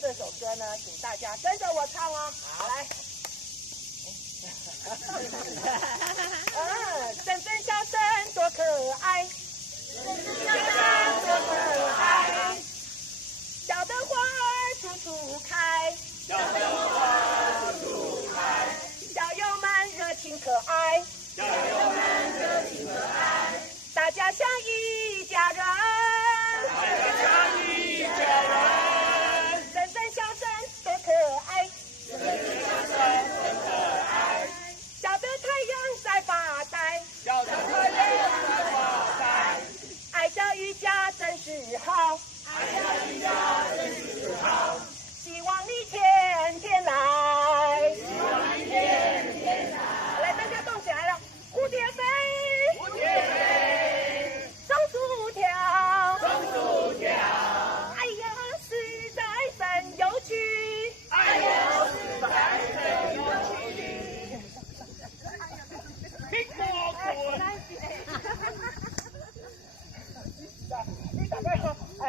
这首歌呢，请大家跟着我唱哦。好，来。阵阵笑声多可爱，阵阵笑声多可爱，笑得花儿处处开，笑得花儿处处开，校友们热情可爱，校友们热情可爱，大家像一家人，大家像一家人，阵阵笑声多可爱，阵阵笑声多可爱，笑得太阳在发呆，笑得太阳在发呆，爱教育家真是好，爱教育家真是好，希望你天天来，希望你天天来，来大家动起来了，蝴蝶飞，蝴蝶飞，松鼠跳，松鼠跳，哎呀实在真有趣，哎呀实在真有趣。苹果滚！你大概好，哎。